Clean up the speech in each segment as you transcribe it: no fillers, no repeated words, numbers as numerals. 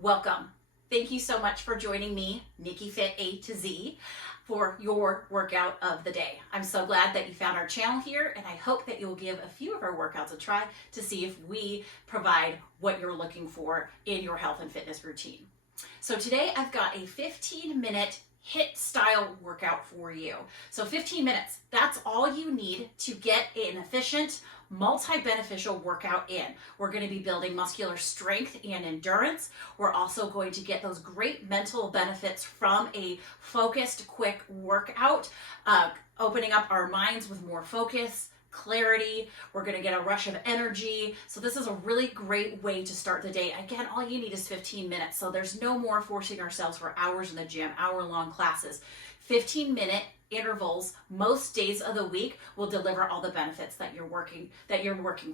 Welcome. Thank you so much for joining me, Nikki Fit A to Z, for your workout of the day. I'm so glad that you found our channel here, and I hope that you'll give a few of our workouts a try to see if we provide what you're looking for in your health and fitness routine. So today I've got a 15-minute HIIT style workout for you. So 15 minutes, that's all you need to get an efficient, multi-beneficial workout in. We're going to be building muscular strength and endurance. We're also going to get those great mental benefits from a focused, quick workout, opening up our minds with more focus, clarity. We're going to get a rush of energy. So this is a really great way to start the day. Again, all you need is 15 minutes. So there's no more forcing ourselves for hours in the gym, hour-long classes. 15-minute intervals most days of the week will deliver all the benefits that you're working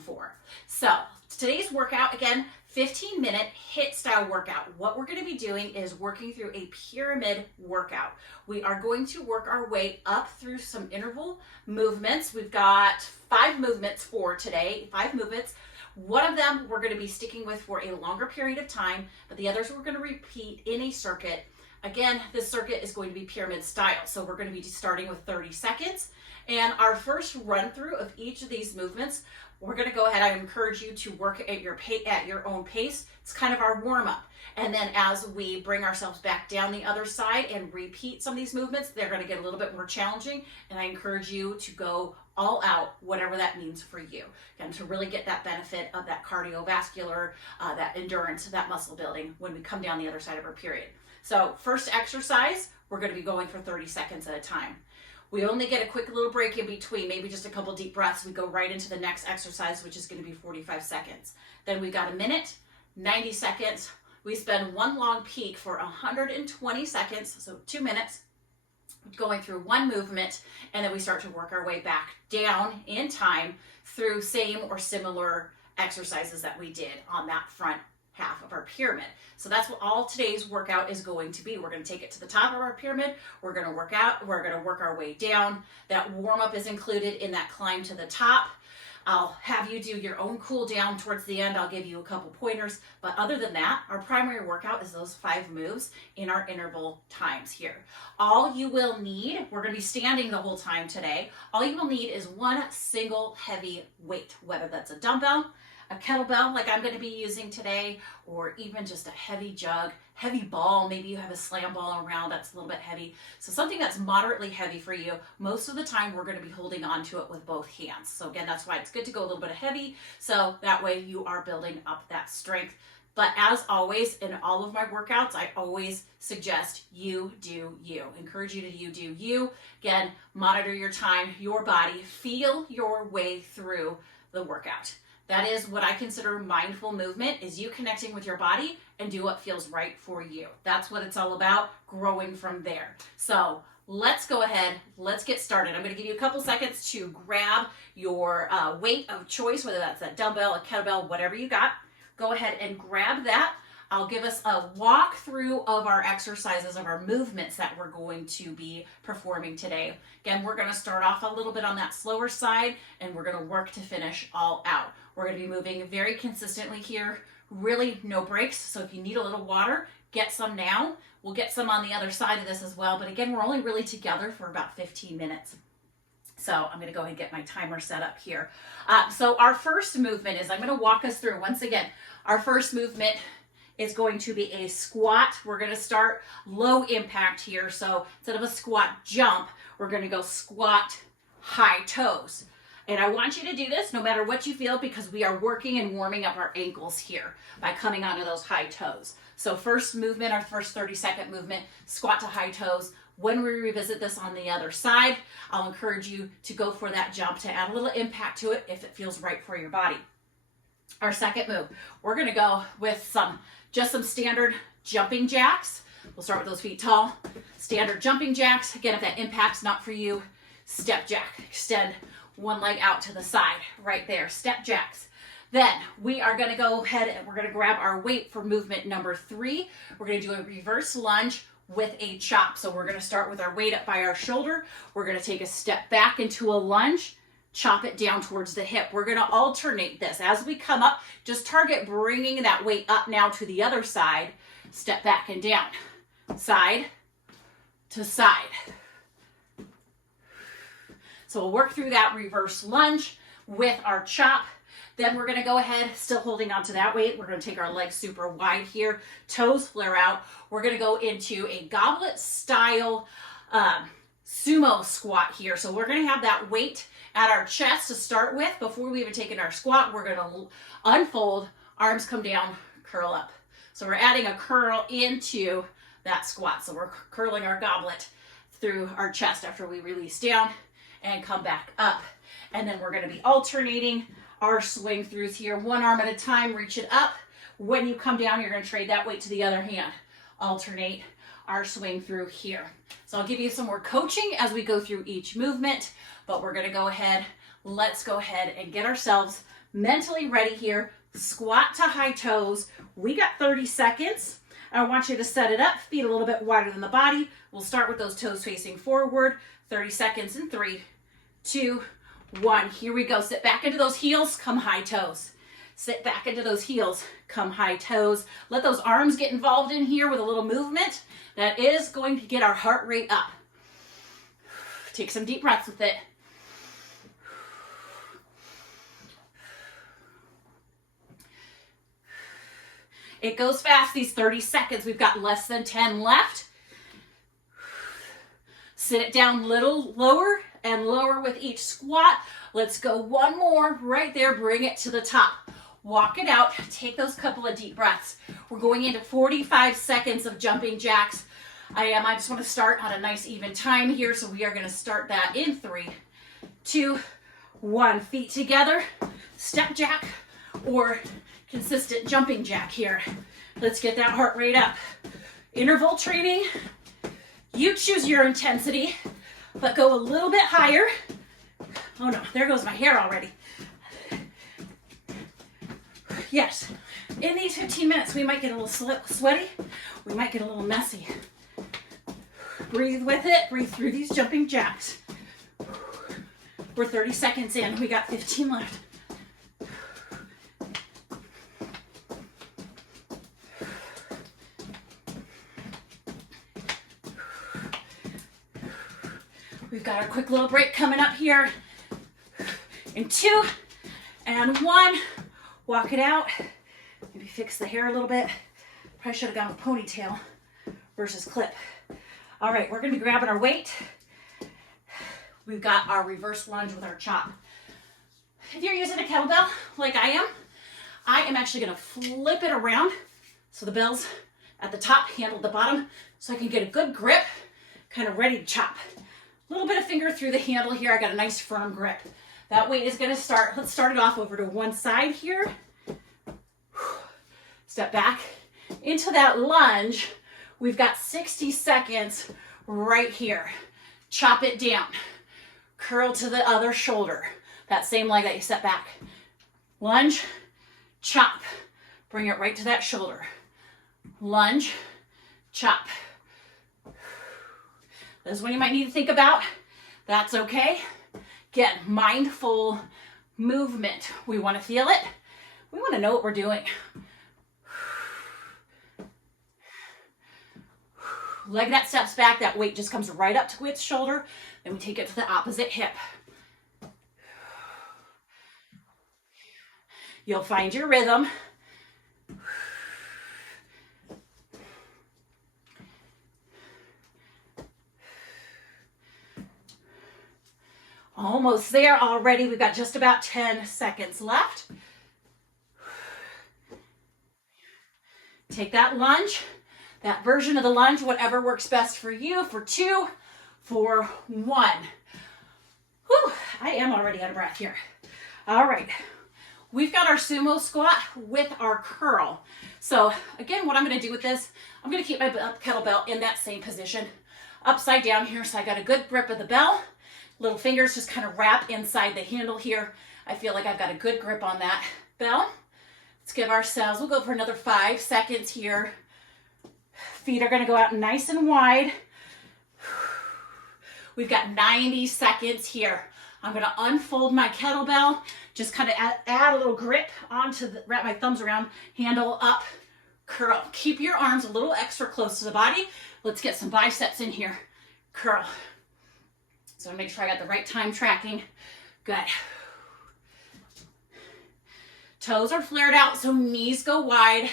for. So today's workout, again, 15-minute HIIT style workout. What we're going to be doing is working through a pyramid workout. We are going to work our way up through some interval movements. We've got 5 movements for today, 5 movements. One of them we're going to be sticking with for a longer period of time, but the others we're going to repeat in a circuit. Again, this circuit is going to be pyramid style, so we're going to be starting with 30 seconds. And our first run through of each of these movements, we're going to go ahead. I encourage you to work at your own pace. It's kind of our warm up. And then as we bring ourselves back down the other side and repeat some of these movements, they're going to get a little bit more challenging. And I encourage you to go all out, whatever that means for you. Again, to really get that benefit of that cardiovascular, that endurance, that muscle building when we come down the other side of our period. So first exercise, we're going to be going for 30 seconds at a time. We only get a quick little break in between, maybe just a couple deep breaths. We go right into the next exercise, which is going to be 45 seconds. Then we've got a minute, 90 seconds. We spend one long peak for 120 seconds, so 2 minutes, going through one movement, and then we start to work our way back down in time through same or similar exercises that we did on that front half of our pyramid. So that's what all today's workout is going to be. We're going to take it to the top of our pyramid. We're going to work our way down. That warm up is included in that climb to the top. I'll have you do your own cool down towards the end. I'll give you a couple pointers, but other than that, our primary workout is those 5 moves in our interval times here. All you will need, we're going to be standing the whole time today. All you will need is one single heavy weight, whether that's a dumbbell, a kettlebell like I'm going to be using today, or even just a heavy jug, heavy ball. Maybe you have a slam ball around that's a little bit heavy. So something that's moderately heavy for you. Most of the time we're going to be holding on to it with both hands. So again, that's why it's good to go a little bit heavy. So that way you are building up that strength. But as always, in all of my workouts, I always suggest you do you. Encourage you to you do you. Again, monitor your time, your body, feel your way through the workout. That is what I consider mindful movement, is you connecting with your body and do what feels right for you. That's what it's all about, growing from there. So let's go ahead, let's get started. I'm going to give you a couple seconds to grab your weight of choice, whether that's a dumbbell, a kettlebell, whatever you got. Go ahead and grab that. I'll give us a walkthrough of our exercises, of our movements that we're going to be performing today. Again, we're going to start off a little bit on that slower side, and we're going to work to finish all out. We're going to be moving very consistently here, really no breaks. So if you need a little water, get some now. We'll get some on the other side of this as well. But again, we're only really together for about 15 minutes. So I'm going to go ahead and get my timer set up here. So our first movement is, I'm going to walk us through once again. Our first movement is going to be a squat. We're going to start low impact here. So instead of a squat jump, we're going to go squat high toes. And I want you to do this no matter what you feel, because we are working and warming up our ankles here by coming onto those high toes. So first movement, our first 30-second movement, squat to high toes. When we revisit this on the other side, I'll encourage you to go for that jump to add a little impact to it if it feels right for your body. Our second move, we're going to go with just some standard jumping jacks. We'll start with those feet tall. Standard jumping jacks. Again, if that impact's not for you, step jack. Extend one leg out to the side right there. Step jacks. Then we are going to go ahead and we're going to grab our weight for movement number 3. We're going to do a reverse lunge with a chop. So we're going to start with our weight up by our shoulder. We're going to take a step back into a lunge, chop it down towards the hip. We're gonna alternate this. As we come up, just target bringing that weight up now to the other side. Step back and down, side to side. So we'll work through that reverse lunge with our chop. Then we're gonna go ahead, still holding on to that weight. We're gonna take our legs super wide here, toes flare out. We're gonna go into a goblet style sumo squat here. So we're gonna have that weight at our chest to start with. Before we even take in our squat, we're gonna unfold, arms come down, curl up. So we're adding a curl into that squat. So we're curling our goblet through our chest after we release down and come back up. And then we're gonna be alternating our swing throughs here, one arm at a time, reach it up. When you come down, you're gonna trade that weight to the other hand. Alternate our swing through here. So I'll give you some more coaching as we go through each movement, but we're gonna go ahead, let's go ahead and get ourselves mentally ready here. Squat to high toes. We got 30 seconds. I want you to set it up, feet a little bit wider than the body. We'll start with those toes facing forward. 30 seconds in 3, 2, 1. Here we go. Sit back into those heels, come high toes. Sit back into those heels, come high toes. Let those arms get involved in here with a little movement. That is going to get our heart rate up. Take some deep breaths with it. It goes fast, these 30 seconds. We've got less than 10 left. Sit it down a little lower and lower with each squat. Let's go one more right there. Bring it to the top. Walk it out. Take those couple of deep breaths. We're going into 45 seconds of jumping jacks. I just want to start on a nice even time here. So we are going to start that in 3, 2, 1. Feet together. Step jack or consistent jumping jack here. Let's get that heart rate up. Interval training. You choose your intensity, but go a little bit higher. Oh no, there goes my hair already. Yes, in these 15 minutes, we might get a little sweaty. We might get a little messy. Breathe with it, breathe through these jumping jacks. We're 30 seconds in, we got 15 left. We've got our quick little break coming up here in 2 and 1. Walk it out. Maybe fix the hair a little bit. Probably should have gone with ponytail versus clip. All right, we're gonna be grabbing our weight. We've got our reverse lunge with our chop. If you're using a kettlebell like I am actually gonna flip it around so the bell's at the top, handle at the bottom, so I can get a good grip, kind of ready to chop. A little bit of finger through the handle here. I got a nice firm grip. That weight is gonna start, let's start it off over to one side here. Step back into that lunge. We've got 60 seconds right here. Chop it down. Curl to the other shoulder. That same leg that you set back. Lunge, chop. Bring it right to that shoulder. Lunge, chop. This is one you might need to think about. That's okay. Get mindful movement. We want to feel it. We want to know what we're doing. Leg that steps back, that weight just comes right up to its shoulder, then we take it to the opposite hip. You'll find your rhythm. Almost there already. We've got just about 10 seconds left. Take that lunge, that version of the lunge, whatever works best for you, for 2, for 1. Whew, I am already out of breath here. All right, we've got our sumo squat with our curl. So again, what I'm gonna do with this, I'm gonna keep my kettlebell in that same position, upside down here, so I got a good grip of the bell. Little fingers just kind of wrap inside the handle here. I feel like I've got a good grip on that bell. Let's give ourselves, we'll go for another 5 seconds here. Feet are gonna go out nice and wide. We've got 90 seconds here. I'm gonna unfold my kettlebell, just kind of add a little grip onto the, wrap my thumbs around, handle up, curl. Keep your arms a little extra close to the body. Let's get some biceps in here. Curl. So make sure I got the right time tracking. Good. Toes are flared out, so knees go wide.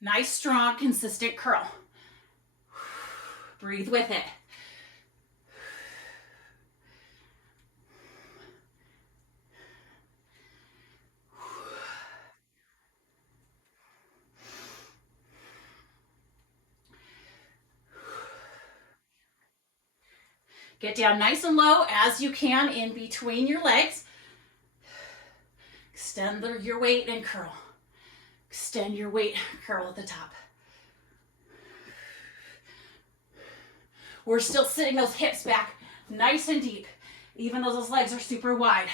Nice, strong, consistent curl. Breathe with it. Get down nice and low as you can in between your legs. Extend your weight and curl. Extend your weight, curl at the top. We're still sitting those hips back nice and deep, even though those legs are super wide.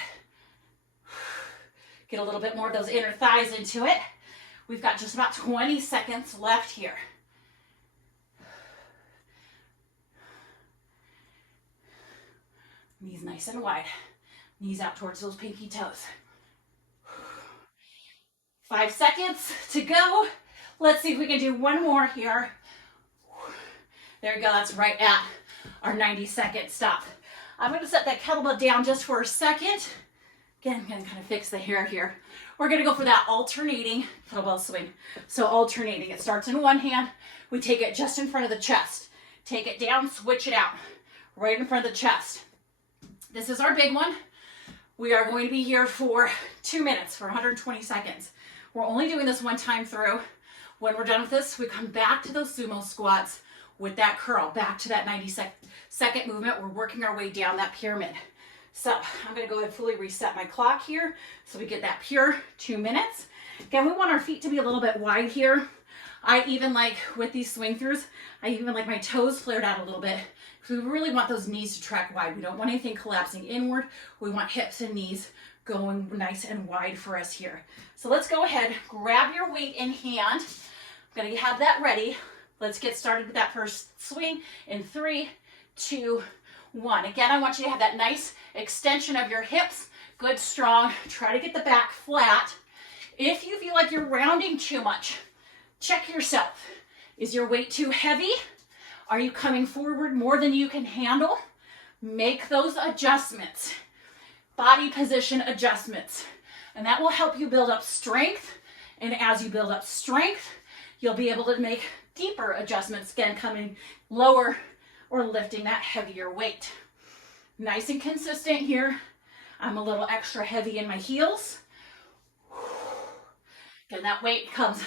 Get a little bit more of those inner thighs into it. We've got just about 20 seconds left here. Knees nice and wide. Knees out towards those pinky toes. 5 seconds to go. Let's see if we can do one more here. There we go, that's right at our 90-second stop. I'm gonna set that kettlebell down just for a second. Again, I'm gonna kind of fix the hair here. We're gonna go for that alternating kettlebell swing. So alternating, it starts in one hand, we take it just in front of the chest. Take it down, switch it out, right in front of the chest. This is our big one. We are going to be here for 2 minutes, for 120 seconds. We're only doing this one time through. When we're done with this, we come back to those sumo squats with that curl, back to that 90-second movement. We're working our way down that pyramid. So I'm gonna go ahead and fully reset my clock here so we get that pure 2 minutes. Again, we want our feet to be a little bit wide here. I even like, with these swing throughs, I even like my toes flared out a little bit because we really want those knees to track wide. We don't want anything collapsing inward. We want hips and knees going nice and wide for us here. So let's go ahead, grab your weight in hand. I'm gonna have that ready. Let's get started with that first swing in 3, 2, 1. Again, I want you to have that nice extension of your hips, good, strong. Try to get the back flat. If you feel like you're rounding too much, check yourself. Is your weight too heavy? Are you coming forward more than you can handle? Make those adjustments. Body position adjustments. And that will help you build up strength. And as you build up strength, you'll be able to make deeper adjustments, again, coming lower or lifting that heavier weight. Nice and consistent here. I'm a little extra heavy in my heels. And that weight comes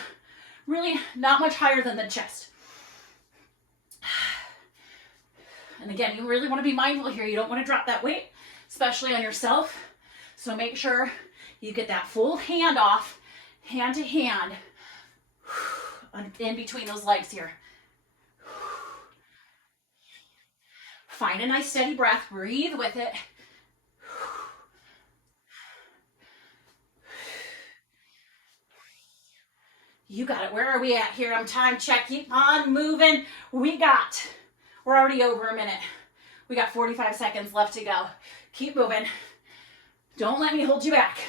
really not much higher than the chest. And again, you really want to be mindful here. You don't want to drop that weight, especially on yourself. So make sure you get that full handoff, hand to hand, in between those legs here. Find a nice steady breath, breathe with it. You got it. Where are we at here? I'm time check. Keep on moving. We're already over a minute. We got 45 seconds left to go. Keep moving. Don't let me hold you back.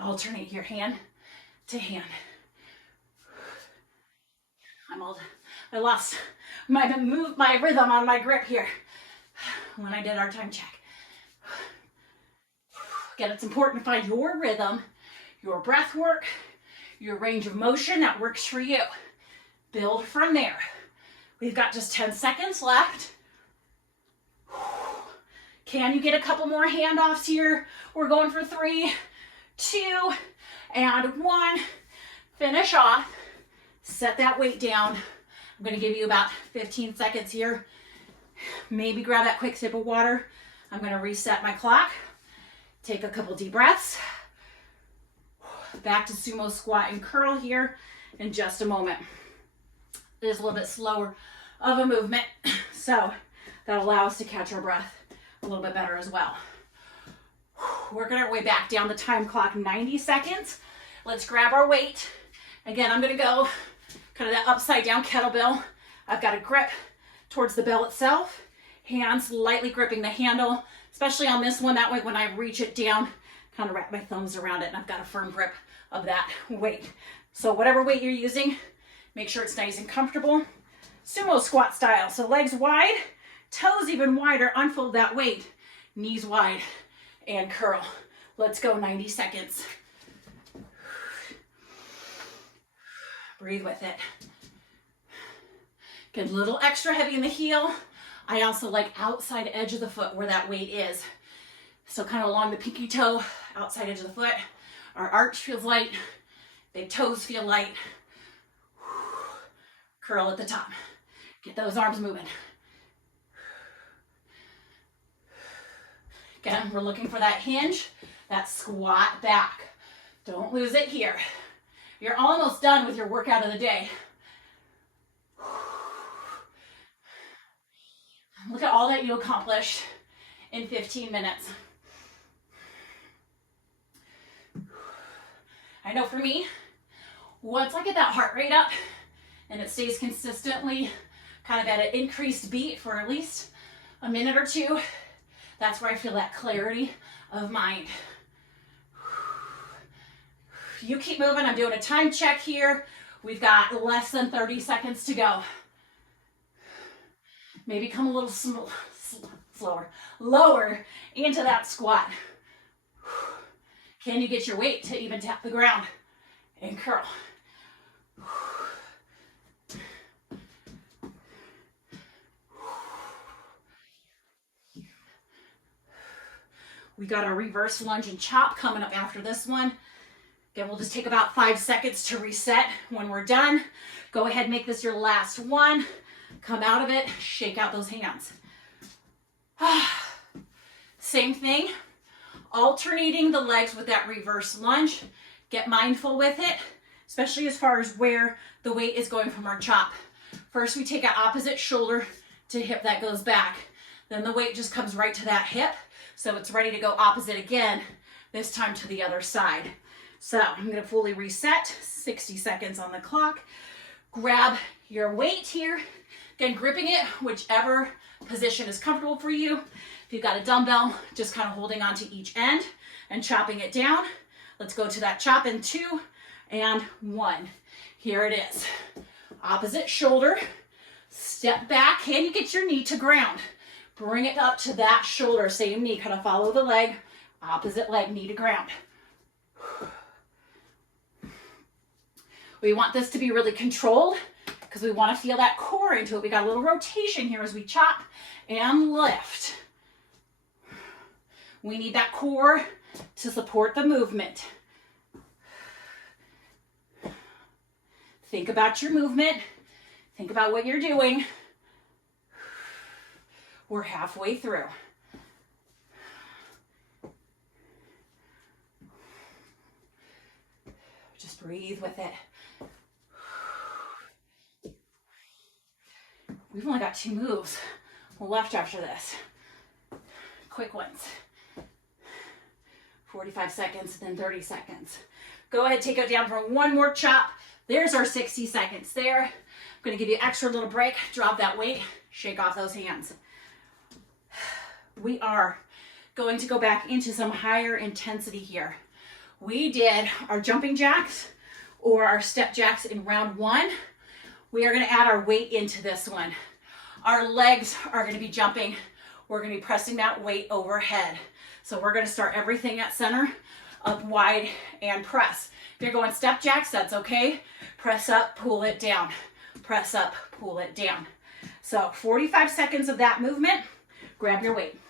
Alternate your hand to hand. I lost my rhythm on my grip here when I did our time check. Again, it's important to find your rhythm, your breath work, your range of motion that works for you. Build from there. We've got just 10 seconds left. Can you get a couple more handoffs here? We're going for 3, 2, and 1. Finish off. Set that weight down. I'm going to give you about 15 seconds here. Maybe grab that quick sip of water. I'm going to reset my clock. Take a couple deep breaths. Back to sumo squat and curl here in just a moment. It is a little bit slower of a movement, so that allows us to catch our breath a little bit better as well. Working our way back down the time clock, 90 seconds. Let's grab our weight. Again, I'm gonna go kind of that upside down kettlebell. I've got a grip towards the bell itself, hands lightly gripping the handle, especially on this one. That way when I reach it down, kind of wrap my thumbs around it and I've got a firm grip of that weight. So whatever weight you're using, make sure it's nice and comfortable. Sumo squat style, so legs wide, toes even wider, unfold that weight, knees wide, and curl. Let's go, 90 seconds. Breathe with it. Get a little extra heavy in the heel. I also like outside edge of the foot where that weight is. So kind of along the pinky toe, outside edge of the foot. Our arch feels light, big toes feel light. Curl at the top. Get those arms moving. Again, we're looking for that hinge, that squat back. Don't lose it here. You're almost done with your workout of the day. Look at all that you accomplished in 15 minutes. I know for me, once I get that heart rate up and it stays consistently kind of at an increased beat for at least a minute or two, that's where I feel that clarity of mind. You keep moving. I'm doing a time check here. We've got less than 30 seconds to go. Maybe come a little slower, lower into that squat. Can you get your weight to even tap the ground and curl? We got our reverse lunge and chop coming up after this one. Again, we'll just take about 5 seconds to reset. When we're done, go ahead, make this your last one. Come out of it, shake out those hands. Same thing, alternating the legs with that reverse lunge. Get mindful with it, especially as far as where the weight is going from our chop. First, we take an opposite shoulder to hip that goes back. Then the weight just comes right to that hip, so it's ready to go opposite again, this time to the other side. So I'm gonna fully reset, 60 seconds on the clock. Grab your weight here. Again, gripping it, whichever position is comfortable for you. If you've got a dumbbell, just kind of holding onto each end and chopping it down. Let's go to that chop in 2 and 1. Here it is. Opposite shoulder, step back. Can you get your knee to ground? Bring it up to that shoulder, same knee, kind of follow the leg, opposite leg, knee to ground. We want this to be really controlled because we want to feel that core into it. We got a little rotation here as we chop and lift. We need that core to support the movement. Think about your movement. Think about what you're doing. We're halfway through. Just breathe with it. We've only got 2 moves left after this. Quick ones. 45 seconds, then 30 seconds. Go ahead, take it down for one more chop. There's our 60 seconds there. I'm gonna give you an extra little break. Drop that weight, shake off those hands. We are going to go back into some higher intensity here. We did our jumping jacks or our step jacks in round 1. We are gonna add our weight into this one. Our legs are gonna be jumping. We're gonna be pressing that weight overhead. So we're gonna start everything at center, up wide, and press. If you're going step jacks, that's okay. Press up, pull it down. Press up, pull it down. So 45 seconds of that movement. Grab your weight.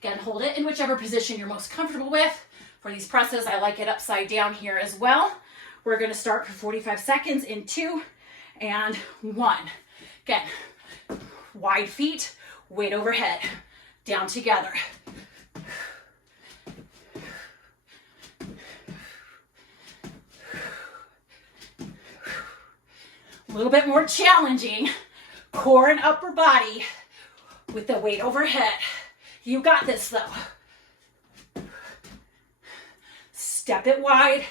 Again, hold it in whichever position you're most comfortable with. For these presses, I like it upside down here as well. We're gonna start for 45 seconds in 2 and 1. Again, wide feet, weight overhead, down together. A little bit more challenging, core and upper body with the weight overhead. You got this though. Step it wide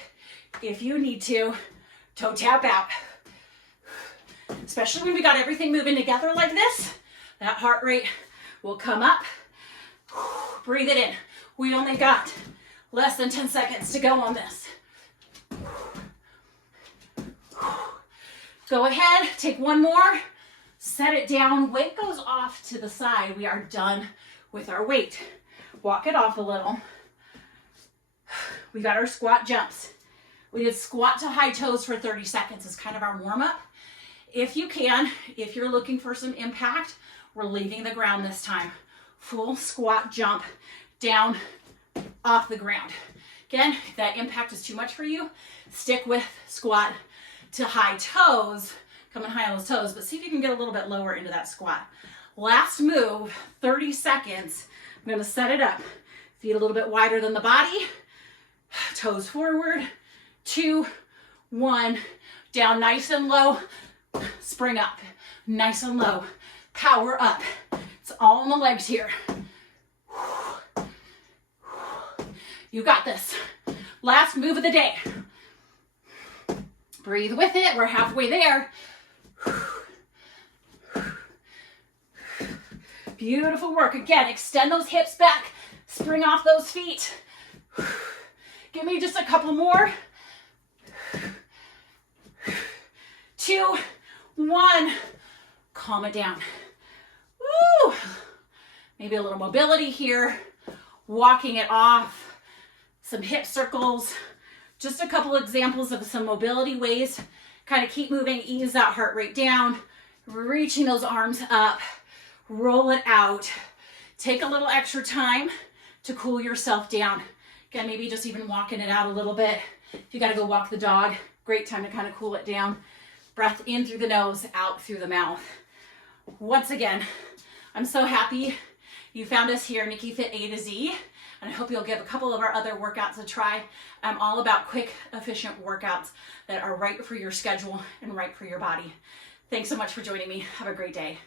if you need to. Toe tap out. Especially when we got everything moving together like this, that heart rate will come up. Breathe it in. We only got less than 10 seconds to go on this. Go ahead, take one more, set it down. Weight goes off to the side. We are done with our weight. Walk it off a little. We got our squat jumps. We did squat to high toes for 30 seconds as kind of our warm up. If you can, if you're looking for some impact, we're leaving the ground this time. Full squat jump down off the ground. Again, if that impact is too much for you, stick with squat to high toes, coming high on those toes, but see if you can get a little bit lower into that squat. Last move, 30 seconds. I'm gonna set it up. Feet a little bit wider than the body, toes forward, 2, 1, down nice and low, spring up, nice and low, power up. It's all in the legs here. You got this. Last move of the day. Breathe with it. We're halfway there. Beautiful work. Again, extend those hips back. Spring off those feet. Give me just a couple more. 2, 1. Calm it down. Woo! Maybe a little mobility here. Walking it off. Some hip circles. Just a couple examples of some mobility ways. Kind of keep moving, ease that heart rate down. Reaching those arms up. Roll it out. Take a little extra time to cool yourself down. Again, maybe just even walking it out a little bit. If you got to go walk the dog, great time to kind of cool it down. Breath in through the nose, out through the mouth. Once again, I'm so happy you found us here, Nicki Fit A to Z, and I hope you'll give a couple of our other workouts a try. I'm all about quick, efficient workouts that are right for your schedule and right for your body. Thanks so much for joining me. Have a great day.